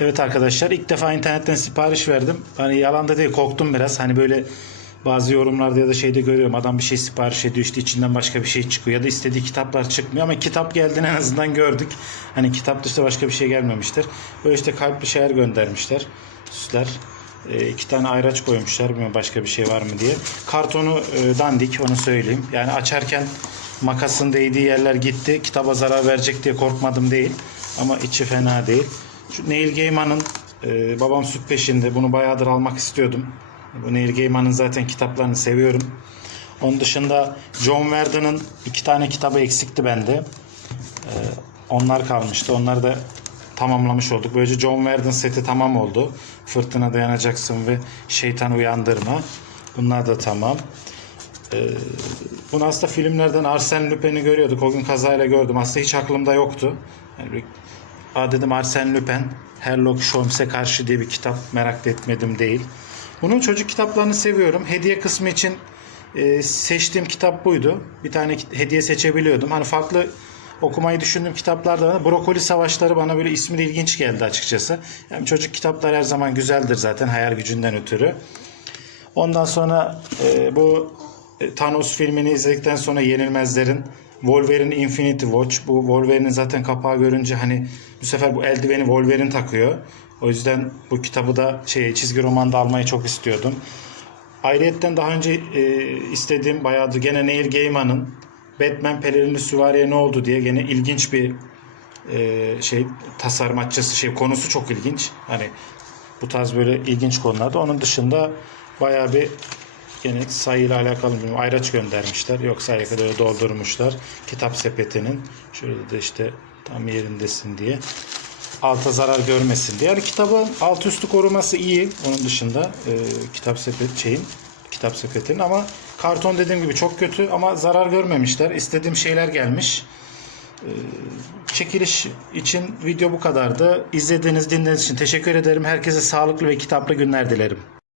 Evet arkadaşlar ilk defa internetten sipariş verdim. Hani yalan da değil korktum biraz. Hani böyle bazı yorumlarda ya da şeyde görüyorum adam bir şey sipariş ediyor işte içinden başka bir şey çıkıyor ya da istediği kitaplar çıkmıyor ama kitap geldiğini en azından gördük. Hani kitap dışında başka bir şey gelmemiştir. Böyle işte kalpli şeyler göndermişler. Süsler. E, iki tane ayraç koymuşlar. Bilmiyorum başka bir şey var mı diye. Kartonu e, dandik onu söyleyeyim. Yani açarken makasın değdiği yerler gitti. Kitaba zarar verecek diye korkmadım değil. Ama içi fena değil. Şu Neil Gaiman'ın e, babam süt peşinde. Bunu bayağıdır almak istiyordum. Bu Neil Gaiman'ın zaten kitaplarını seviyorum. Onun dışında John Verdon'ın iki tane kitabı eksikti bende. E, onlar kalmıştı. Onları da tamamlamış olduk. Böylece John Verdon seti tamam oldu. Fırtına Dayanacaksın ve Şeytan Uyandırma. Bunlar da tamam. Ee, bunu aslında filmlerden Arsène Lupin'i görüyorduk. O gün kazayla gördüm. Aslında hiç aklımda yoktu. Yani Aa dedim Arsène Lupin, Sherlock Holmes'e karşı diye bir kitap merak etmedim değil. Bunun çocuk kitaplarını seviyorum. Hediye kısmı için e, seçtiğim kitap buydu. Bir tane hediye seçebiliyordum. Hani farklı okumayı düşündüğüm kitaplar da. Brokoli Savaşları bana böyle ismi de ilginç geldi açıkçası. Yani çocuk kitaplar her zaman güzeldir zaten hayal gücünden ötürü. Ondan sonra e, bu Thanos filmini izledikten sonra Yenilmezlerin Wolverine Infinity Watch. Bu Wolverine'in zaten kapağı görünce hani bu sefer bu eldiveni Wolverine takıyor. O yüzden bu kitabı da şey çizgi romanda almayı çok istiyordum. Ayrıyetten daha önce e, istediğim bayağıdır gene Neil Gaiman'ın Batman pelerinli süvariye ne oldu diye gene ilginç bir e, şey tasarımatçısı şey konusu çok ilginç. Hani bu tarz böyle ilginç konularda. Onun dışında bayağı bir gene sayıyla alakalı bir ayraç göndermişler. Yoksa sayıya kadar doldurmuşlar. Kitap sepetinin. Şöyle de işte tam yerindesin diye. Alta zarar görmesin diye. Yani kitabın alt üstü koruması iyi. Onun dışında e, kitap sepet şeyin kitap sepetinin ama karton dediğim gibi çok kötü ama zarar görmemişler. İstediğim şeyler gelmiş. Çekiliş için video bu kadardı. İzlediğiniz, dinlediğiniz için teşekkür ederim. Herkese sağlıklı ve kitaplı günler dilerim.